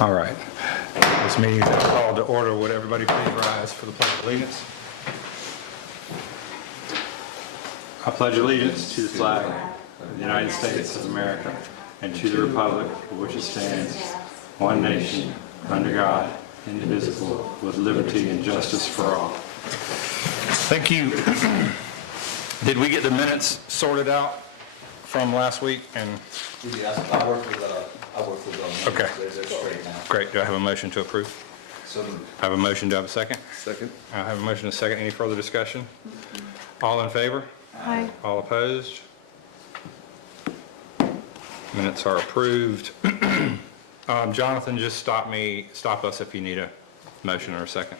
All right. This meeting is now called to order. Would everybody please rise for the Pledge of Allegiance? I pledge allegiance to the flag of the United States of America and to the republic for which it stands, one nation, under God, indivisible, with liberty and justice for all. Thank you. Did we get the minutes sorted out from last week? And Yes, I work with them. Okay. They're straight now. great. Do I have a motion to approve? So I have a motion. Do I have a second? Second. I have a motion and a second. Any further discussion? All in favor? Aye. All opposed? Minutes are approved. Jonathan, just stop us if you need a motion or a second.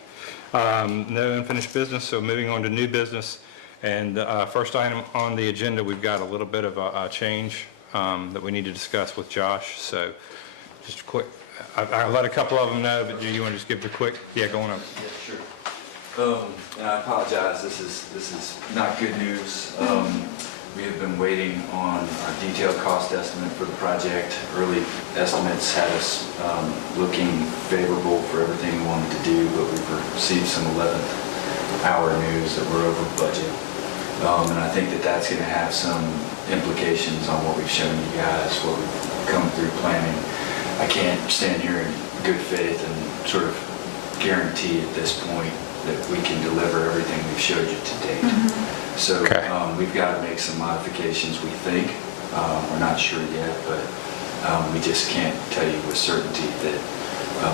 No unfinished business, so moving on to new business. And first item on the agenda, we've got a little bit of a change that we need to discuss with Josh. So just a quick, I let a couple of them know, but do you want to just give the quick? Yeah, go on up. yeah, sure. And I apologize. This is not good news. We have been waiting on our detailed cost estimate for the project. Early estimates had us looking favorable for everything we wanted to do, but we've received some 11th hour news that we're over budget. And I think that that's going to have some implications on what we've shown you guys, what we've come through planning. I can't stand here in good faith and sort of guarantee at this point that we can deliver everything we've showed you to date. So Okay. we've got to make some modifications, we think. We're not sure yet, but we just can't tell you with certainty that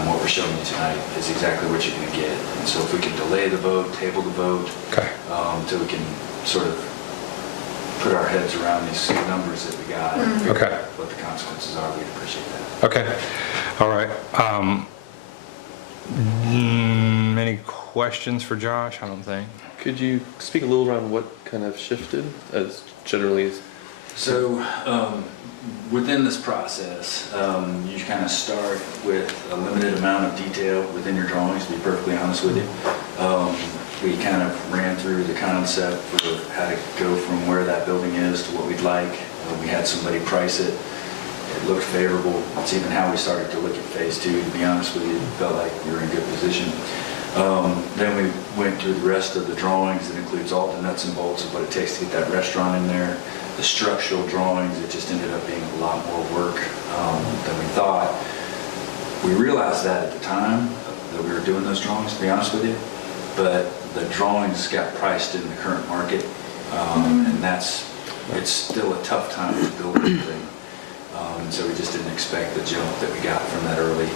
what we're showing you tonight is exactly what you're going to get. And so if we can delay the vote, table the vote, Okay. till we can sort of put our heads around these numbers that we got and figure Okay. out what the consequences are, we'd appreciate that. Okay, all right. Any questions for Josh? I don't think. Could you speak a little around what kind of shifted as generally as So within this process, you kind of start with a limited amount of detail within your drawings, to be perfectly honest with you. We kind of ran through the concept for how to go from where that building is to what we'd like. We had somebody price it. It looked favorable. It's even how we started to look at phase two, to be honest with you. Felt like we were in good position. Then we went through the rest of the drawings. It includes all the nuts and bolts of what it takes to get that restaurant in there. The structural drawings, it just ended up being a lot more work than we thought. We realized that at the time that we were doing those drawings, to be honest with you, but the drawings got priced in the current market, and it's still a tough time to build anything. And so we just didn't expect the jump that we got from that early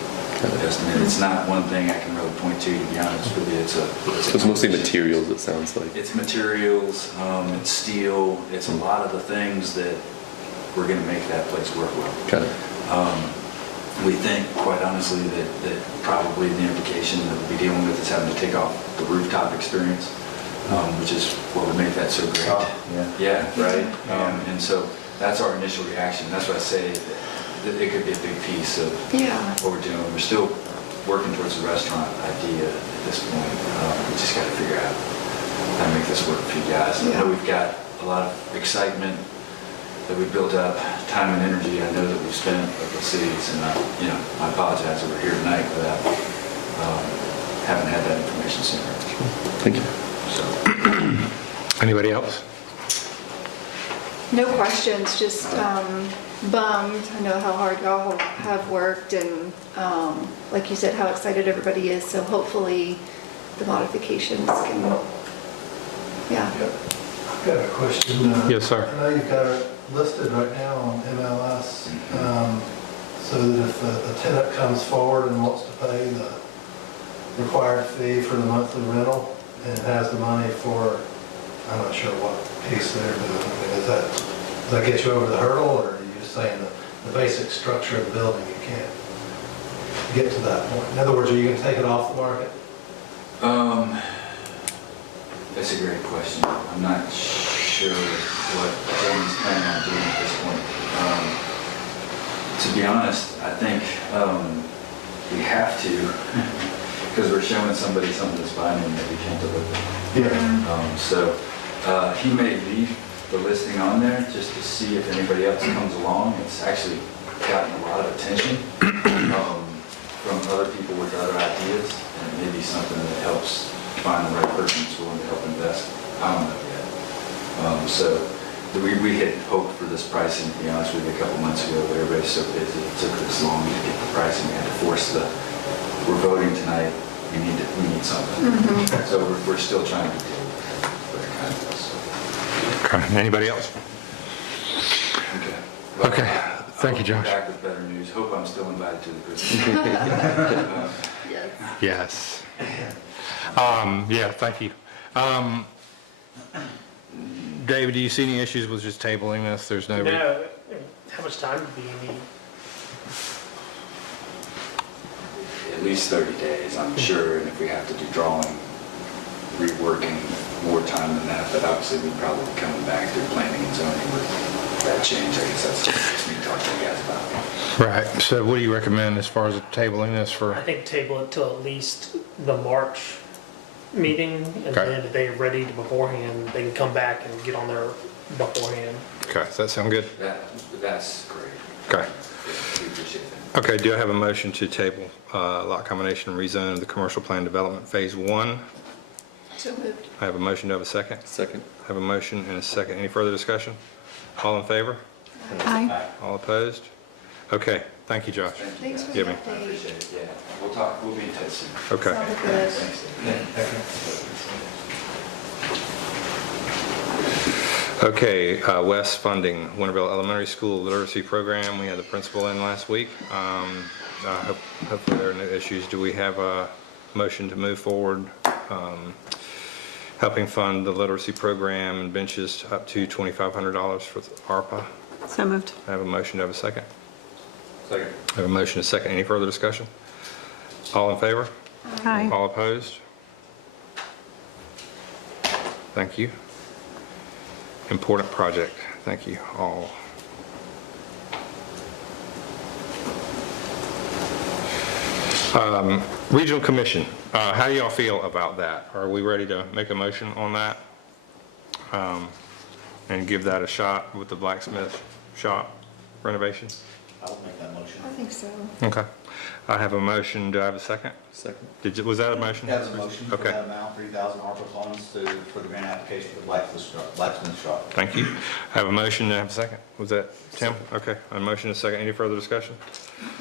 estimate. It's not one thing I can really point to be honest with you. so it's mostly materials, it sounds like. It's materials, it's steel, it's a lot of the things that we're going to make that place work well. Got it. We think, quite honestly, that probably the implication that we'll be dealing with is having to take off the rooftop experience, which is what would make that so great. Yeah, right? And so that's our initial reaction. That's why I say that it could be a big piece of what we're doing. We're still working towards the restaurant idea at this point. We just got to figure out how to make this work for you guys. I know we've got a lot of excitement that we built up, time and energy. I know that we've spent at the cities, and I apologize that we're here tonight without having had that information sooner. Thank you. So, Anybody else? No questions, just bummed. I know how hard y'all have worked and, like you said, how excited everybody is. So hopefully the modifications can, I've got a question. Yes, sir. I know you've got it listed right now on MLS, so that if a tenant comes forward and wants to pay the required fee for the monthly rental and has the money for, I'm not sure what piece they're doing. I mean, does that get you over the hurdle, or are you just saying the basic structure of the building, you can't get to that point? In other words, are you going to take it off the market? that's a great question. I'm not sure what Jeremy's planning on doing at this point. To be honest, I think we have to, because we're showing somebody something that's binding that we can't deliver. Yeah. So he may leave the listing on there just to see if anybody else comes along. It's actually gotten a lot of attention from other people with other ideas, and maybe something that helps find the right person who's willing to help invest. I don't know yet. So we had hoped for this pricing, to be honest with you, a couple months ago, but everybody's so busy, it took this long to get the pricing. We had to force we're voting tonight, we need something. So we're still trying to deal with that kind of stuff. Okay, anybody else? Okay. Well, Okay. Thank you, I'll Josh. be back with better news. Hope I'm still invited to the Christmas. Yes. Yes. Yeah, thank you. David, do you see any issues with just tabling this? There's no... No, how much time do you need? At least 30 days, I'm sure, and if we have to do drawing, reworking, more time than that, but obviously we'd probably be coming back through planning and zoning with that change. I guess that's something we talk to you guys about. Right, so what do you recommend as far as tabling this I for? think table it till at least the March meeting, and Okay. then if they're ready to beforehand, they can come back and get on there beforehand. Okay, does that sound good? That's great. Okay. Yeah, we appreciate that. Okay, do I have a motion to table lot combination and rezone of the commercial plan development phase 1? So moved. I have a motion, do I have a second? Second. I have a motion and a second. Any further discussion? All in favor? Aye. All opposed? Okay, thank you, Josh. Thanks for the Give me. I update. appreciate it, yeah. We'll be in touch soon. Okay. Sounds good. Okay, West funding, Winterville Elementary School Literacy Program. We had the principal in last week. Hopefully there are no issues. Do we have a motion to move forward, helping fund the literacy program and benches up to $2,500 for ARPA? So moved. I have a motion, do I have a second? Second. I have a motion, and a second. Any further discussion? All in favor? Aye. All opposed? Thank you. Important project. Thank you all. Regional Commission, how do y'all feel about that? Are we ready to make a motion on that? And give that a shot with the blacksmith shop renovation? I'll make that motion. I think so. Okay. I have a motion. Do I have a second? Second. Was that a motion? That's a motion for Okay. that amount, 3,000 ARPA funds for the grant application for the blacksmith shop. Thank you. I have a motion. Do I have a second? Was that Tim? Okay. A motion, and a second. Any further discussion?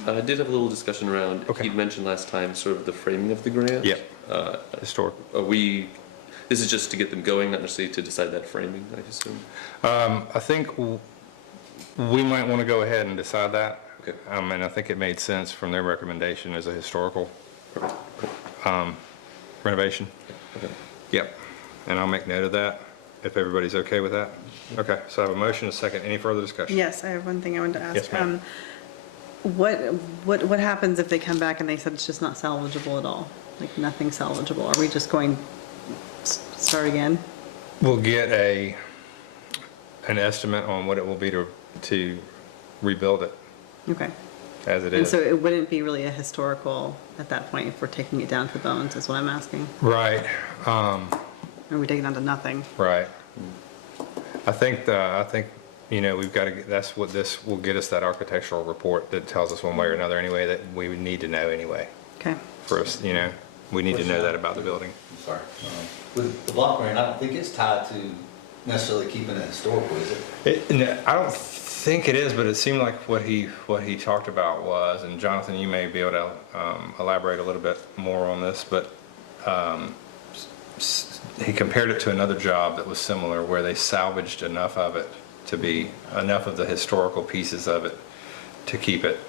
I did have a little discussion around, Okay. he'd mentioned last time sort of the framing of the grant. Yep. Historic. This is just to get them going, not necessarily to decide that framing, I assume? I think we might want to go ahead and decide that. Okay. And I think it made sense from their recommendation as a historical renovation. Okay. Yep. And I'll make note of that, if everybody's okay with that. Okay, so I have a motion, a second. Any further discussion? Yes, I have one thing I wanted to ask. Yes, ma'am. What happens if they come back and they said it's just not salvageable at all? Like nothing salvageable? Are we just going, start again? We'll get an estimate on what it will be to rebuild it Okay. as it And is. so it wouldn't be really a historical at that point if we're taking it down to the bones, is what I'm asking? Right, Or are we taking it down to nothing? right. I think, we've got to, that's what this will get us, that architectural report that tells us one way or another anyway, that we would need to know anyway. Okay. For us, we need to know that about the building. I'm sorry. With the block grant, I don't think it's tied to necessarily keeping it historical, is it? No, I don't think it is, but it seemed like what he talked about was, and Jonathan, you may be able to elaborate a little bit more on this, but he compared it to another job that was similar, where they salvaged enough of it to be, enough of the historical pieces of it to keep it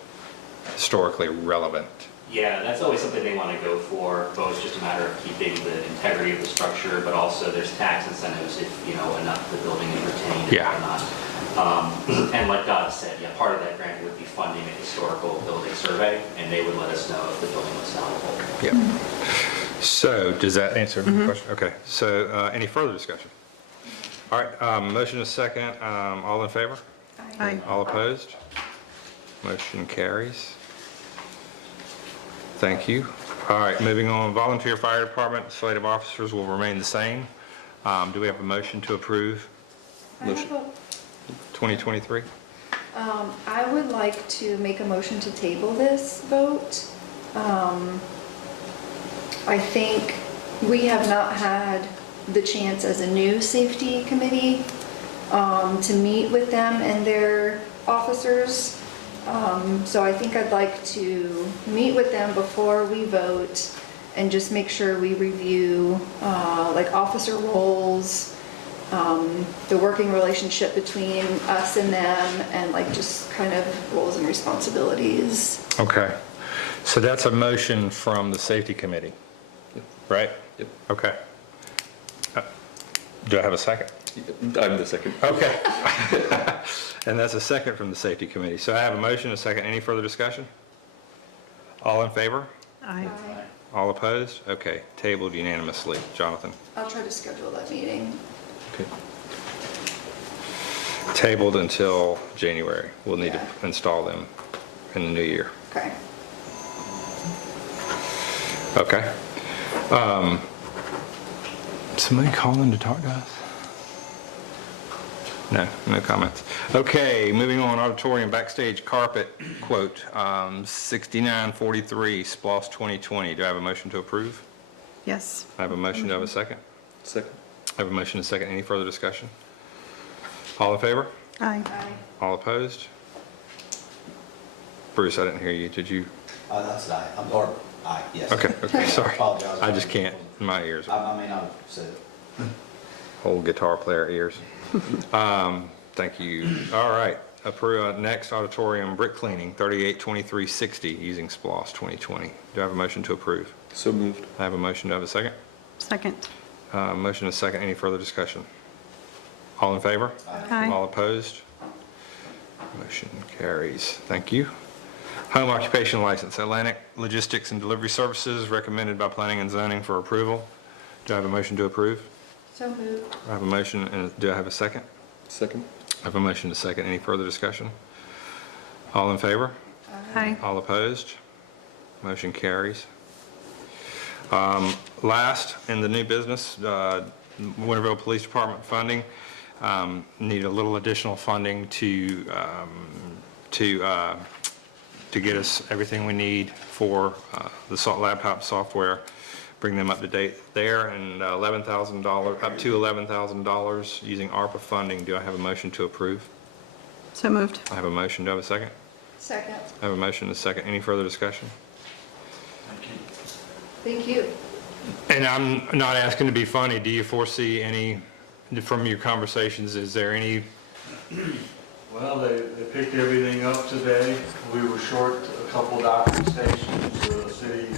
historically relevant. Yeah, that's always something they want to go for, both just a matter of keeping the integrity of the structure, but also there's tax incentives if, enough of the building is retained Yeah. and whatnot. And like Donna said, yeah, part of that grant would be funding a historical building survey, and they would let us know if the building was sellable. Yeah. So, does that answer the question? Okay, so any further discussion? All right, motion is second. All in favor? Aye. All opposed? Motion carries. Thank you. All right, moving on, volunteer fire department, slate of officers will remain the same. Do we have a motion to approve? I have a 2023? I would like to make a motion to table this vote. I think we have not had the chance as a new safety committee to meet with them and their officers. So I think I'd like to meet with them before we vote and just make sure we review like officer roles, the working relationship between us and them, and like just kind of roles and responsibilities. Okay. So that's a motion from the safety committee, right? Yep. Okay. Do I have a second? I'm the second. Okay. And that's a second from the safety committee. So I have a motion, a second. Any further discussion? All in favor? Aye. All opposed? Okay, tabled unanimously. Jonathan? I'll try to schedule that meeting. Okay. Tabled until January. We'll need to Yeah. install them in the new year. Okay. Okay. Somebody calling to talk to us? No comments. Okay, moving on, auditorium backstage carpet quote, 6943, SPLOST 2020. Do I have a motion to approve? Yes. I have a motion, do I have a second? Second. I have a motion and a second. Any further discussion? All in favor? Aye. Aye. All opposed? Bruce, I didn't hear you. Did you? That's aye. Or aye, yes. Okay, sorry. Apologize. I just can't, my ears, I may not have said it. old guitar player ears. Thank you. All right, approve, next auditorium brick cleaning, 382360, using SPLOST 2020. Do I have a motion to approve? So moved. I have a motion. Do I have a second? Second. Motion and a second. Any further discussion? All in favor? Aye. All opposed? Motion carries. Thank you. Home occupation license, Atlantic Logistics and Delivery Services, recommended by Planning and Zoning for approval. Do I have a motion to approve? So moved. I have a motion, and do I have a second? Second. I have a motion to second. Any further discussion? All in favor? Aye. All opposed? Motion carries. Last, in the new business, Winterville Police Department funding. Need a little additional funding to get us everything we need for the laptop software, bring them up to date there, and $11,000, up to $11,000 using ARPA funding. Do I have a motion to approve? So moved. I have a motion. Do I have a second? Second. I have a motion and a second. Any further discussion? Thank you. And I'm not asking to be funny. Do you foresee any, from your conversations, is there any? Well, they picked everything up today. We were short a couple docking stations. The city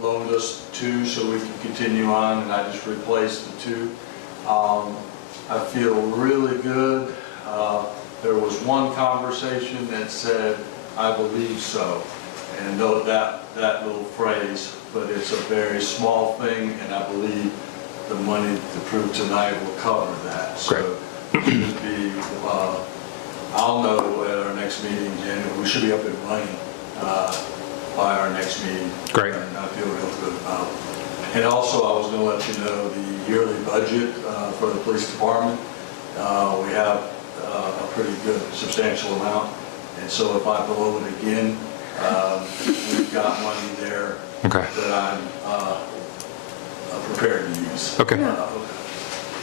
loaned us 2 so we can continue on, and I just replaced the 2. I feel really good. There was one conversation that said, "I believe so," and note that little phrase, but it's a very small thing, and I believe the money approved tonight will cover that. So it should be, I'll know at our next meeting in January. We should be up and running by our next meeting. Great. And I feel real good about it. And also, I was going to let you know the yearly budget for the police department. We have a pretty good substantial amount. And so if I blow it again, we've got money there that I'm prepared to use. Okay.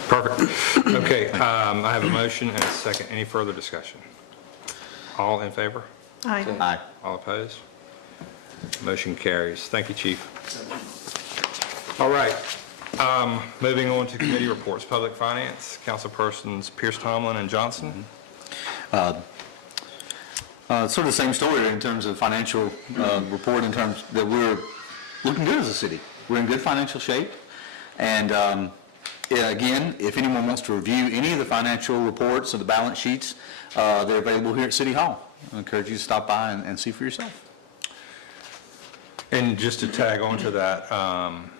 Perfect. Okay, I have a motion and a second. Any further discussion? All in favor? Aye. Aye. All opposed? Motion carries. Thank you, Chief. All right, moving on to committee reports. Public Finance, Councilpersons Pierce, Tomlin, and Johnson. Sort of the same story in terms of financial report, in terms that we're looking good as a city. We're in good financial shape. And again, if anyone wants to review any of the financial reports or the balance sheets, they're available here at City Hall. I encourage you to stop by and see for yourself. And just to tag on to that,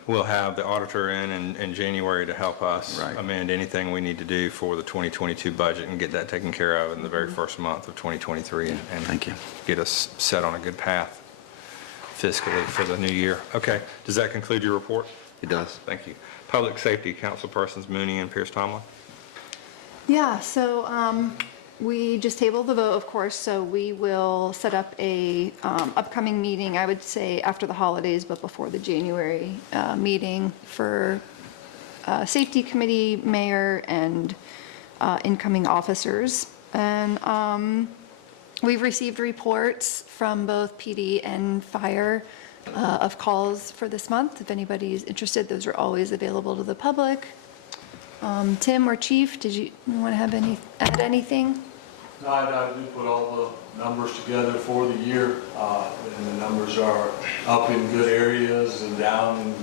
we'll have the auditor in January to help us amend anything we need to do for the 2022 budget and get that taken care of in the very first month of 2023. And Thank you. Get us set on a good path fiscally for the new year. Okay, does that conclude your report? It does. Thank you. Public Safety, Councilpersons Mooney and Pierce Tomlin. Yeah, so we just tabled the vote, of course, so we will set up a upcoming meeting, I would say after the holidays, but before the January meeting for Safety Committee, Mayor, and incoming officers. And we've received reports from both PD and fire of calls for this month. If anybody's interested, those are always available to the public. Tim or Chief, did you want to add anything? No, I do put all the numbers together for the year, and the numbers are up in good areas and down in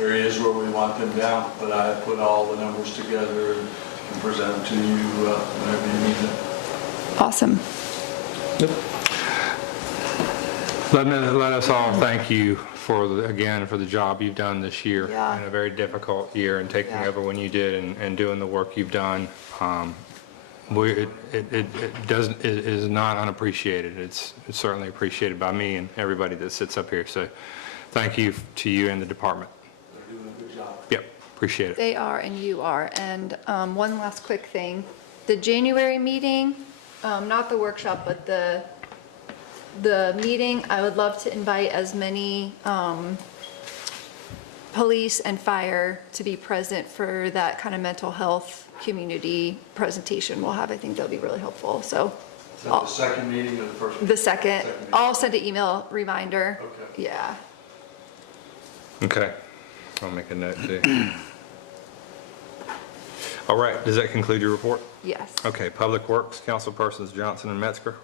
areas where we want them down, but I put all the numbers together and can present them to you whenever you need them. Awesome. Let us all thank you again for the job you've done this year. Yeah. In a very difficult year, and taking Yeah. over when you did and doing the work you've done. It is not unappreciated. It's certainly appreciated by me and everybody that sits up here. So thank you to you and the department. They're doing a good job. Yep, appreciate it. They are and you are. And one last quick thing. The January meeting, not the workshop, but the meeting, I would love to invite as many police and fire to be present for that kind of mental health community presentation we'll have. I think that'll be really helpful. So Is that the second meeting or the first meeting? the second, meeting. I'll send an email reminder. Okay. Yeah. Okay, I'll make a note too. All right, does that conclude your report? Yes. Okay, Public Works, Councilpersons Johnson and Metzger.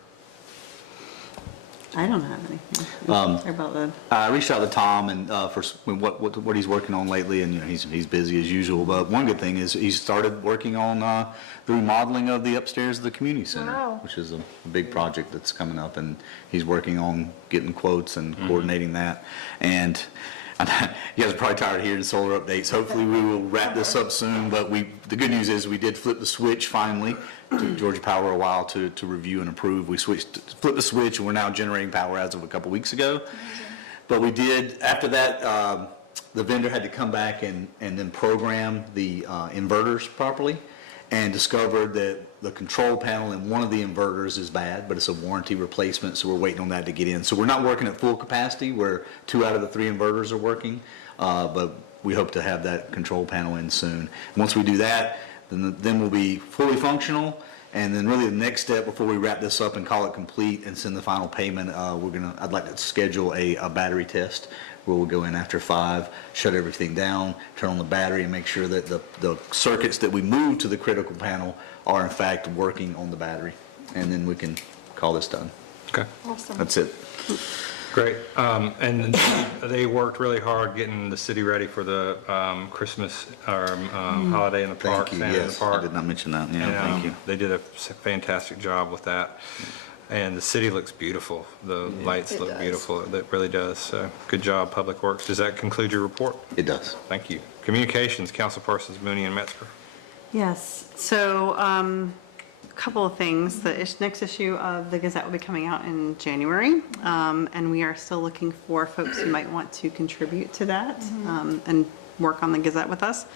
I don't have anything. Sorry about that. I reached out to Tom and for what he's working on lately, and he's busy as usual. But one good thing is he started working on the remodeling of the upstairs of the community center, Wow. which is a big project that's coming up, and he's working on getting quotes and coordinating that. And you guys are probably tired of hearing solar updates. Hopefully we will wrap this up soon, but the good news is we did flip the switch finally. Took Georgia Power a while to review and approve. We flipped the switch, and we're now generating power as of a couple weeks ago. But we did, after that, the vendor had to come back and then program the inverters properly, and discovered that the control panel in one of the inverters is bad, but it's a warranty replacement, so we're waiting on that to get in. So we're not working at full capacity, where 2 out of the 3 inverters are working, but we hope to have that control panel in soon. Once we do that, then we'll be fully functional, and then really the next step before we wrap this up and call it complete and send the final payment, I'd like to schedule a battery test where we'll go in after 5, shut everything down, turn on the battery, and make sure that the circuits that we move to the critical panel are in fact working on the battery, and then we can call this done. Okay, Awesome. That's it. great. And they worked really hard getting the city ready for the Christmas holiday in the park, Thank you. Santa in the Yes, I park. did not mention that. Yeah, And, thank you. They did a fantastic job with that. And the city looks beautiful. The lights It look does. beautiful. It really does. So good job, Public Works. Does that conclude your report? It does. Thank you. Communications, Councilpersons Mooney and Metzger. Yes, so a couple of things. The next issue of the Gazette will be coming out in January, and we are still looking for folks who might want to contribute to that and work on the Gazette with us.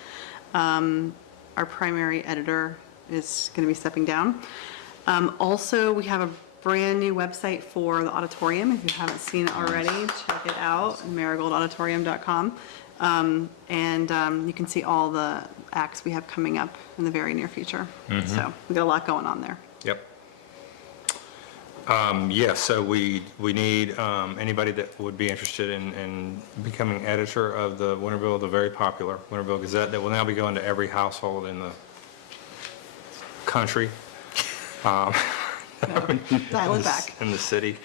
Our primary editor is going to be stepping down. Also, we have a brand new website for the auditorium. If you haven't seen it already, check it out, marigoldauditorium.com. And you can see all the acts we have coming up in the very near future. So we've got a lot going on there. Yep. Yes, so we need anybody that would be interested in becoming editor of the very popular Winterville Gazette that will now be going to every household in the country. Dial it back. In the city.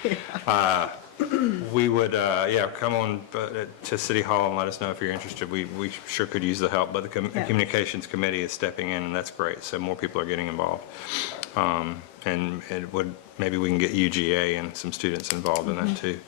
We would, come on to City Hall and let us know if you're interested. We sure could use the help, but the Communications Committee is stepping in, and that's great. So more people are getting involved. And maybe we can get UGA and some students involved in that too,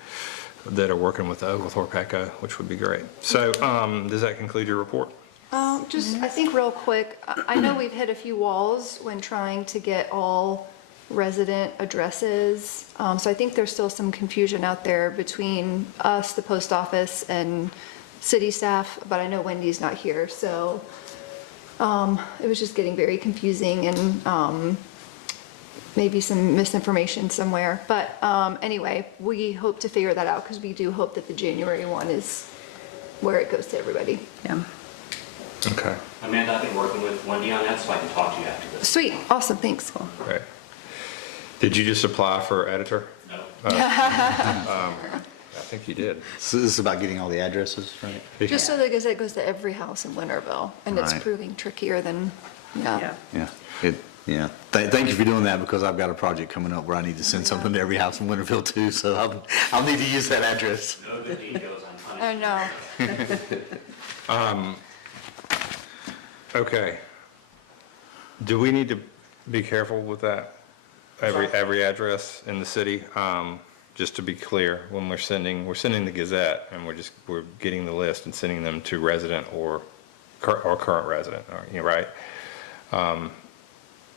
that are working with the Oglethorpe Echo, which would be great. So does that conclude your report? I think real quick, I know we've hit a few walls when trying to get all resident addresses. So I think there's still some confusion out there between us, the post office, and city staff, but I know Wendy's not here, so It was just getting very confusing and maybe some misinformation somewhere. But anyway, we hope to figure that out because we do hope that the January one is where it goes to everybody. Yeah. Okay, Amanda, I've been working with Wendy on that, so I can talk to you after this. Sweet, awesome, thanks. great. Did you just apply for editor? No. I think you did. So this is about getting all the addresses, right? Just so that it goes to every house in Winterville, and it's Right. proving trickier than, Yeah. Yeah. Thank you for doing that, because I've got a project coming up where I need to send something to every house in Winterville too, so I'll need to use that address. No good deed goes unpunished. I know. Okay. Do we need to be careful with that? Every address in the city? Just to be clear, when we're sending the Gazette, and we're getting the list and sending them to resident or current resident, right? Are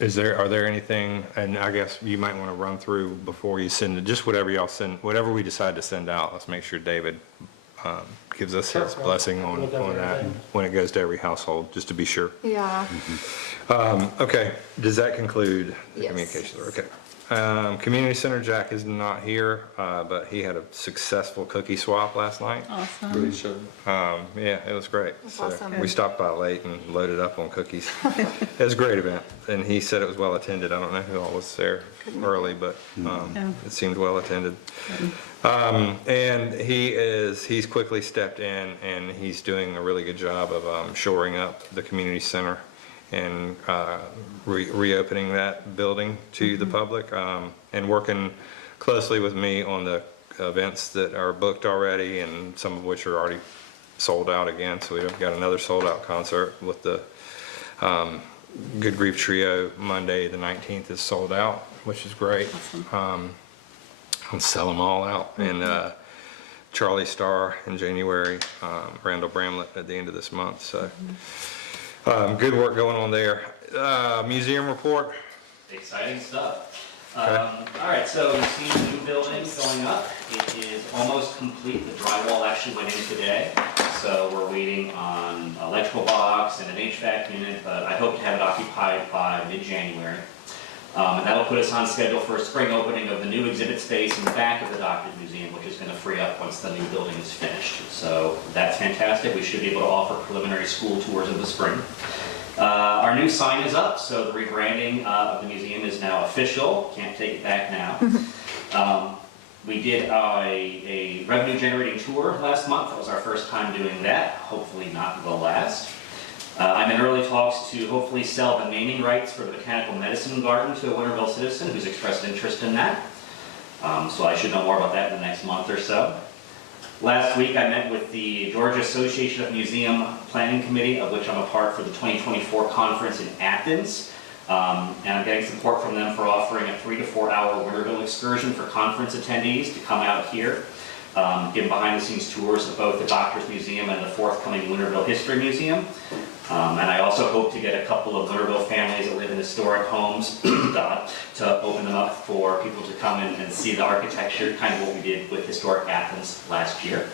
there anything, and I guess you might want to run through before you send it, just whatever y'all send, whatever we decide to send out, let's make sure David gives us his blessing on that when it goes to every household, just to be sure. Yeah. Okay, does that conclude the Yes. communications? Okay. Community Center, Jack is not here, but he had a successful cookie swap last night. Awesome. Really showed. Yeah, it was great. That's So awesome. we stopped by late and loaded up on cookies. It was a great event, and he said it was well attended. I don't know who all was there early, but Yeah. it seemed well attended. And he's quickly stepped in, and he's doing a really good job of shoring up the community center and reopening that building to the public, and working closely with me on the events that are booked already, and some of which are already sold out again. So we've got another sold out concert with the Good Grief Trio. Monday the 19th is sold out, which is great. And sell them all out. And Charlie Starr in January, Randall Bramlett at the end of this month. So good work going on there. Museum report. Exciting stuff. Okay. All right, so you see the new building going up. It is almost complete. The drywall actually went in today. So we're waiting on an electrical box and an HVAC unit, but I hope to have it occupied by mid-January. And that'll put us on schedule for a spring opening of the new exhibit space in the back of the Doctors Museum, which is going to free up once the new building is finished. So that's fantastic. We should be able to offer preliminary school tours in the spring. Our new sign is up, so the rebranding of the museum is now official. Can't take it back now. We did a revenue generating tour last month. That was our first time doing that. Hopefully not the last. I'm in early talks to hopefully sell the naming rights for the Botanical Medicine Garden to a Winterville citizen who's expressed interest in that. So I should know more about that in the next month or so. Last week I met with the Georgia Association of Museum Planning Committee, of which I'm a part, for the 2024 conference in Athens. And I'm getting support from them for offering a 3 to 4 hour Winterville excursion for conference attendees to come out here. Give behind the scenes tours of both the Doctors Museum and the forthcoming Winterville History Museum. And I also hope to get a couple of Winterville families that live in historic homes to open them up for people to come and see the architecture, kind of what we did with Historic Athens last year.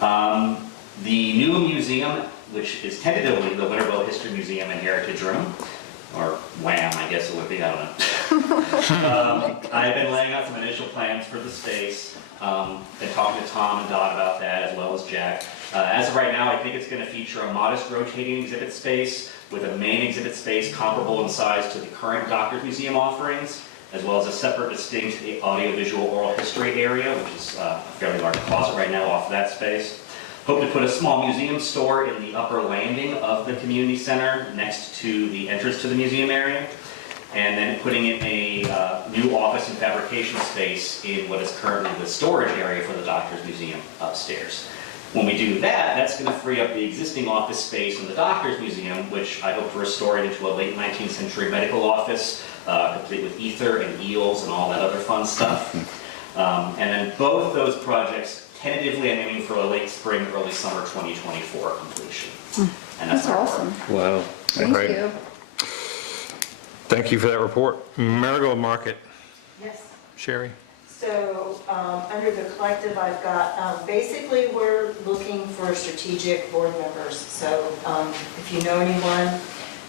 The new museum, which is tentatively the Winterville History Museum and Heritage Room, or WHAM, I guess it would be, I don't know. I've been laying out some initial plans for the space. Been talking to Tom and Dot about that, as well as Jack. As of right now, I think it's going to feature a modest rotating exhibit space with a main exhibit space comparable in size to the current Doctors Museum offerings, as well as a separate, distinct audiovisual oral history area, which is a fairly large closet right now off of that space. Hope to put a small museum store in the upper landing of the community center next to the entrance to the museum area, and then putting in a new office and fabrication space in what is currently the storage area for the Doctors Museum upstairs. When we do that, that's going to free up the existing office space in the Doctors Museum, which I hope to restore into a late 19th century medical office, complete with ether and eels and all that other fun stuff. And then both those projects, tentatively I'm aiming for a late spring, early summer 2024 completion. And that's our awesome. Wow. Thank Great. you. Thank you for that report. Marigold Market, Yes, Sherry. So, under the collective, I've got, basically, we're looking for strategic board members. So, if you know anyone,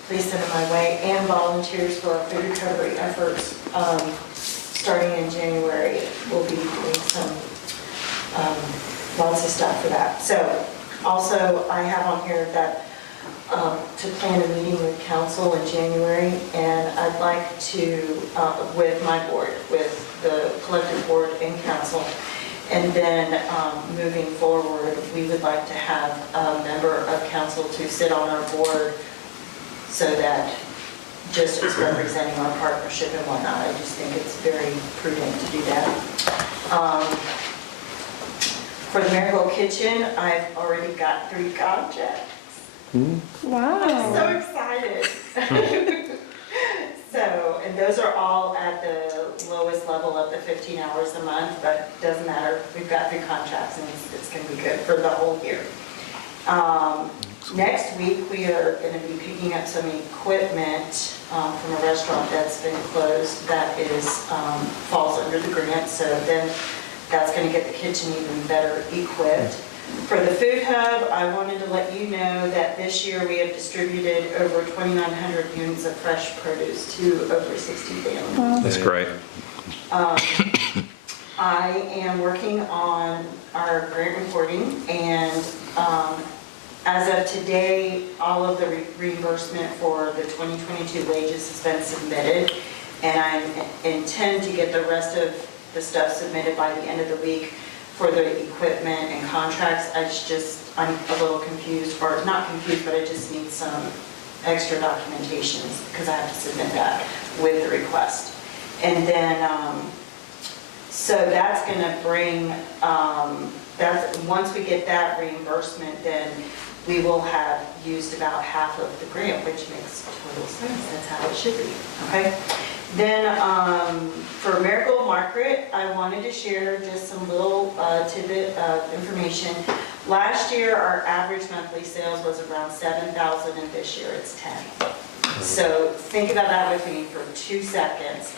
please send them my way, and volunteers for our food recovery efforts. Starting in January, we'll be doing some, lots of stuff for that. So, also, I have on here that, to plan a meeting with council in January, and I'd like to, with my board, with the collective board and council, and then moving forward, we would like to have a member of council to sit on our board so that just as representing our partnership and whatnot, I just think it's very prudent to do that. For the Marigold Kitchen, I've already got 3 contracts. Wow. I'm so excited. So, and those are all at the lowest level of the 15 hours a month, but it doesn't matter. We've got 3 contracts and it's going to be good for the whole year. Next week, we are going to be picking up some equipment from a restaurant that's been closed that is, falls under the grant. So then that's going to get the kitchen even better equipped. For the Food Hub, I wanted to let you know that this year we have distributed over 2,900 units of fresh produce to over 60 families. That's great. I am working on our grant reporting, and as of today, all of the reimbursement for the 2022 wages has been submitted, and I intend to get the rest of the stuff submitted by the end of the week for the equipment and contracts. I'm a little confused, or not confused, but I just need some extra documentation because I have to submit that with the request. And then, so that's going to bring, once we get that reimbursement, then we will have used about half of the grant, which makes total sense. That's how it should be, okay? Then for Marigold Market, I wanted to share just some little tidbit of information. Last year, our average monthly sales was around 7,000, and this year it's 10. So think about that with me for 2 seconds.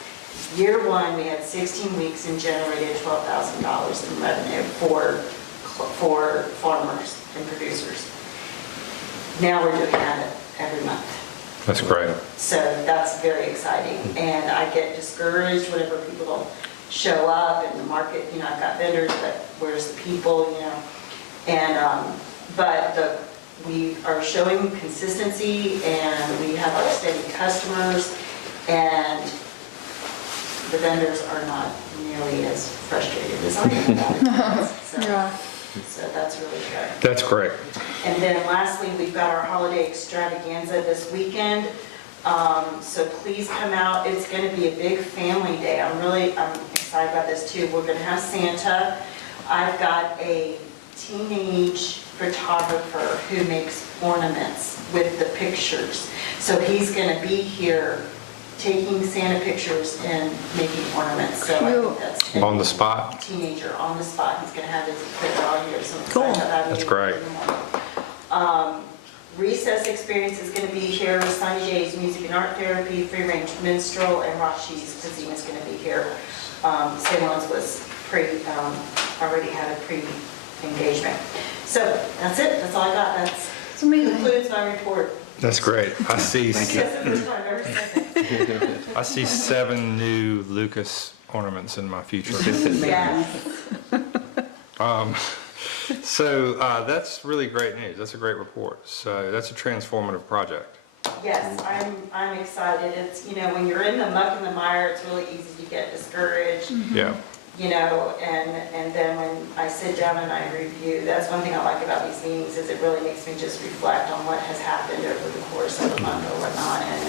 Year 1, we had 16 weeks and generated $12,000 in revenue for farmers and producers. Now we're doing that every month. That's great. So that's very exciting. And I get discouraged whenever people don't show up in the market. You know, I've got vendors, but where's the people, you know? And, but we are showing consistency, and we have our steady customers, and the vendors are not nearly as frustrated as I am about it. So that's really good. That's great. And then lastly, we've got our holiday extravaganza this weekend. So please come out. It's going to be a big family day. I'm excited about this too. We're going to have Santa. I've got a teenage photographer who makes ornaments with the pictures. So he's going to be here taking Santa pictures and making ornaments. So I think that's On the spot? teenager on the spot. He's going to have his equipment on here. So I'm Cool. excited about That's it. great. Recess Experience is going to be here with Sunny Jay's Music and Art Therapy, Free Range Minstrel, and Rashi's Cuisine is going to be here. St. Lawrence was already had a pre-engagement. So that's it. That's all I got. That concludes my report. That's great. I see. That's the first time I've ever said that. I see 7 new Lucas ornaments in my future. Yes. So that's really great news. That's a great report. So that's a transformative project. Yes, I'm excited. It's, you know, when you're in the muck and the mire, it's really easy to get discouraged. Yeah. You know, and then when I sit down and I review, that's one thing I like about these meetings, is it really makes me just reflect on what has happened over the course of a month or whatnot, and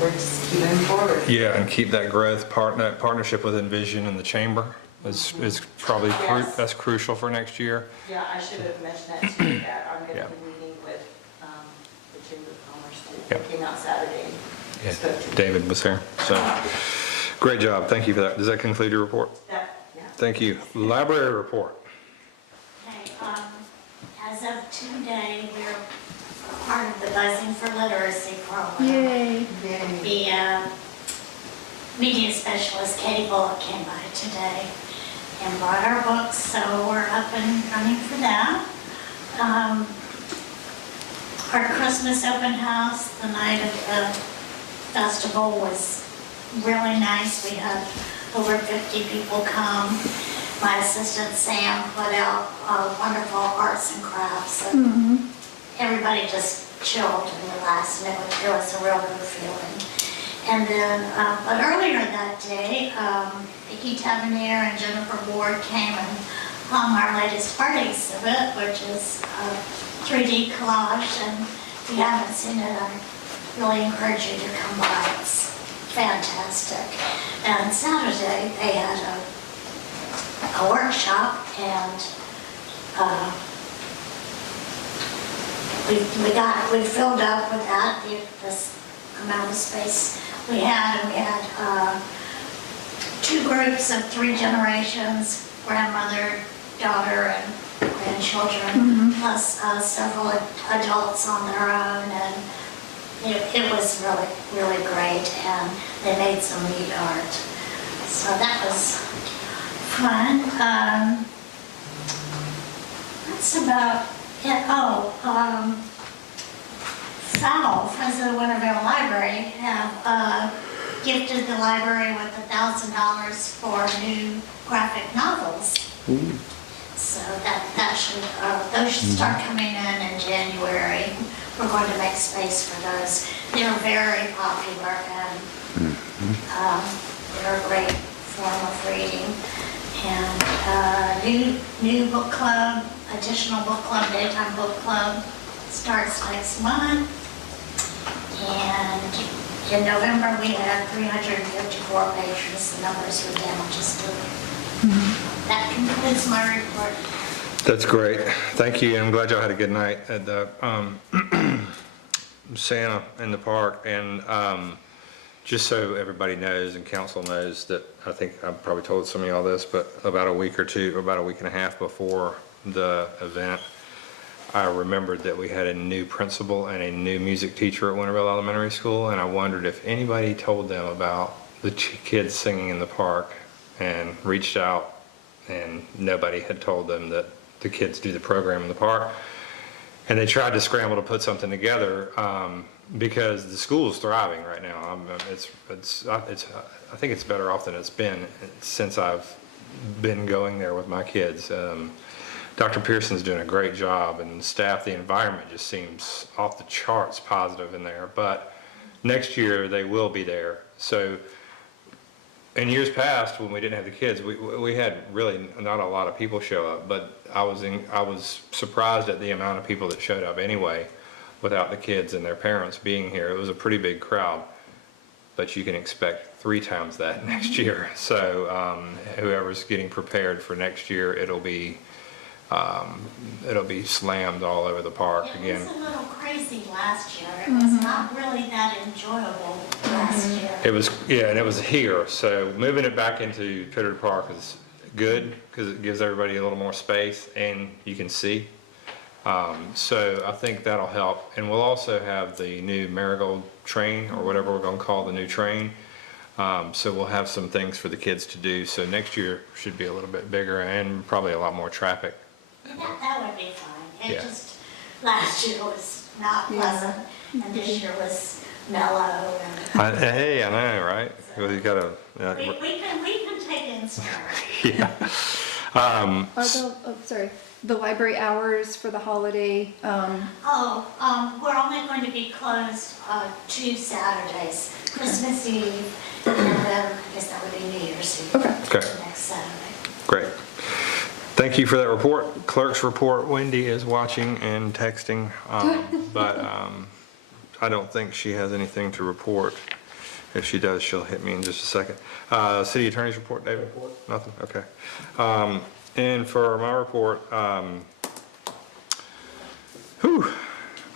we're just keep moving forward. Yeah, and keep that growth partnership with Envision and the chamber is probably Yes. that's crucial for next year. Yeah, I should have mentioned that to you, that I'm going Yeah. to be meeting with the Chamber of Commerce, too. Yeah. They came out Saturday Yeah, and spoke to me. David was here. So great job. Thank you for that. Does that conclude your report? Yeah. Thank you. Library report. Okay, as of today, we're part of the Buzzing for Literacy program. Yay. The media specialist Katie Bullock came by today and brought our books, so we're up and running for that. Our Christmas open house, the night of the festival, was really nice. We had over 50 people come. My assistant Sam put out wonderful arts and crafts, and everybody just chilled and relaxed, and it was a real good feeling. And then, but earlier that day, Vicki Tavernier and Jennifer Ward came and hung our latest art exhibit, which is 3D collage, and if you haven't seen it, I really encourage you to come by. It's fantastic. And Saturday, they had a workshop, and we filled up with that, this amount of space we had, and we had 2 groups of 3 generations, grandmother, daughter, and grandchildren, plus several adults on their own, and it was really, really great, and they made some neat art. So that was fun. That's about it. Oh, Fowl, Friends of the Winterville Library, have gifted the library with $1,000 for new graphic novels. So that should, those should start coming in January. We're going to make space for those. They're very popular, and they're a great form of reading. And new book club, additional book club, daytime book club starts next month. And in November, we had 354 patrons. The numbers were down just a little. That concludes my report. That's great. Thank you. I'm glad y'all had a good night at the Santa in the park. And just so everybody knows and council knows that, I think I've probably told some of y'all this, but about a week and a half before the event, I remembered that we had a new principal and a new music teacher at Winterville Elementary School, and I wondered if anybody told them about the kids singing in the park, and reached out, and nobody had told them that the kids do the program in the park. And they tried to scramble to put something together because the school is thriving right now. I think it's better off than it's been since I've been going there with my kids. Dr. Pearson's doing a great job, and the staff, the environment just seems off the charts positive in there. But next year they will be there. So in years past, when we didn't have the kids, we had really not a lot of people show up. But I was surprised at the amount of people that showed up anyway, without the kids and their parents being here. It was a pretty big crowd, but you can expect 3 times that next year. So whoever's getting prepared for next year, it'll be slammed all over the park again. It was a little crazy last year. It was not really that enjoyable last year. It was, yeah, and it was here. So moving it back into Pittard Park is good because it gives everybody a little more space and you can see. So I think that'll help. And we'll also have the new Marigold train, or whatever we're going to call the new train. So we'll have some things for the kids to do. So next year should be a little bit bigger and probably a lot more traffic. That would be fine. It Yeah. just, last year was not pleasant, and this year was mellow. And Hey, I know, right? Well, you gotta. we can take in some. Yeah. Sorry, the library hours for the holiday, We're only going to be closed 2 Saturdays, Christmas Eve, and then I guess that would be New Year's Eve. Okay. Next Saturday. Great. Thank you for that report. Clerk's report. Wendy is watching and texting, but I don't think she has anything to report. If she does, she'll hit me in just a second. City Attorney's report, David? Nothing? Okay. And for my report,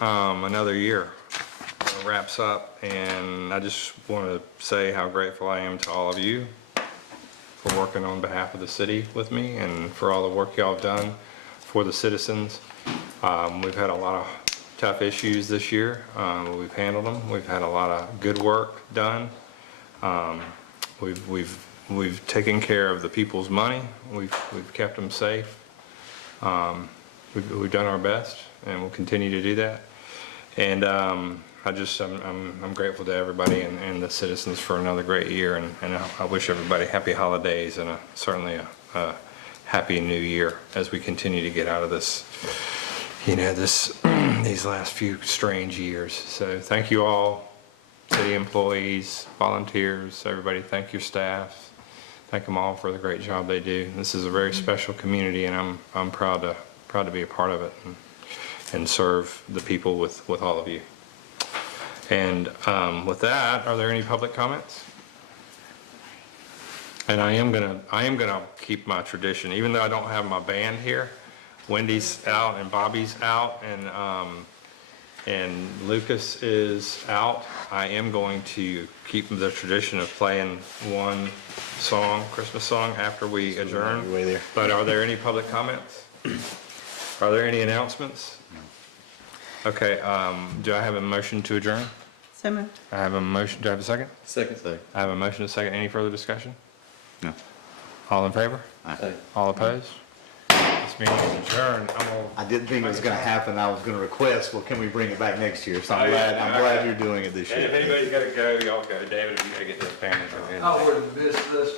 another year wraps up, and I just want to say how grateful I am to all of you for working on behalf of the city with me, and for all the work y'all have done for the citizens. We've had a lot of tough issues this year. We've handled them. We've had a lot of good work done. We've taken care of the people's money. We've kept them safe. We've done our best, and we'll continue to do that. And I'm grateful to everybody and the citizens for another great year, and I wish everybody happy holidays and certainly a happy new year as we continue to get out of this, these last few strange years. So thank you all, city employees, volunteers, everybody. Thank your staff. Thank them all for the great job they do. This is a very special community, and I'm proud to be a part of it and serve the people with all of you. And with that, are there any public comments? And I am gonna keep my tradition, even though I don't have my band here. Wendy's out and Bobby's out, and Lucas is out. I am going to keep the tradition of playing one song, Christmas song, after we adjourn. But are there any public comments? Are there any announcements? Okay, do I have a motion to adjourn? So moved. I have a motion, do I have a second? Second. I have a motion to second. Any further discussion? No. All in favor? Aye. All opposed? This meeting is adjourned. I didn't think it was gonna happen. I was gonna request, well, can we bring it back next year? So I'm glad you're doing it this And if year. anybody's gotta go, y'all go. David, if you gotta get to the family. I would have missed this.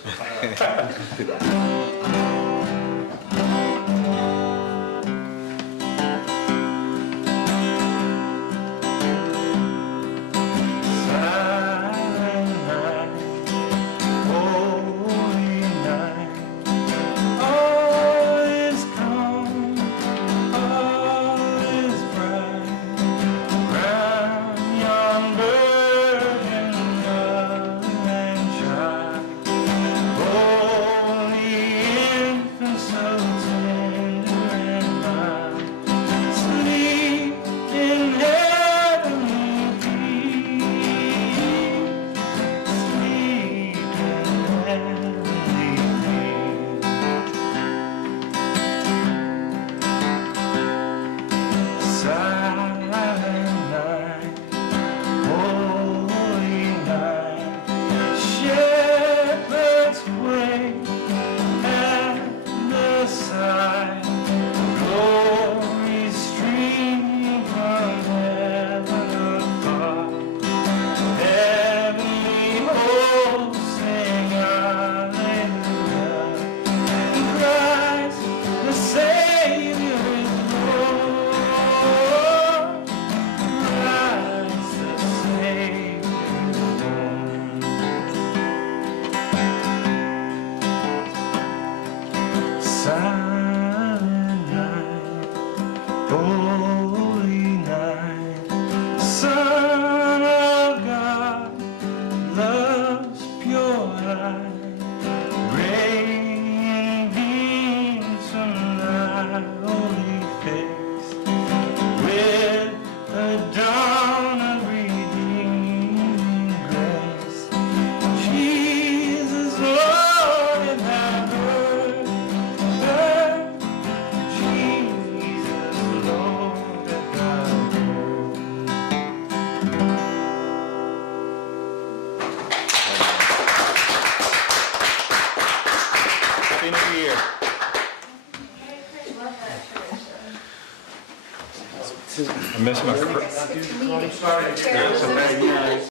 I miss my. Meeting.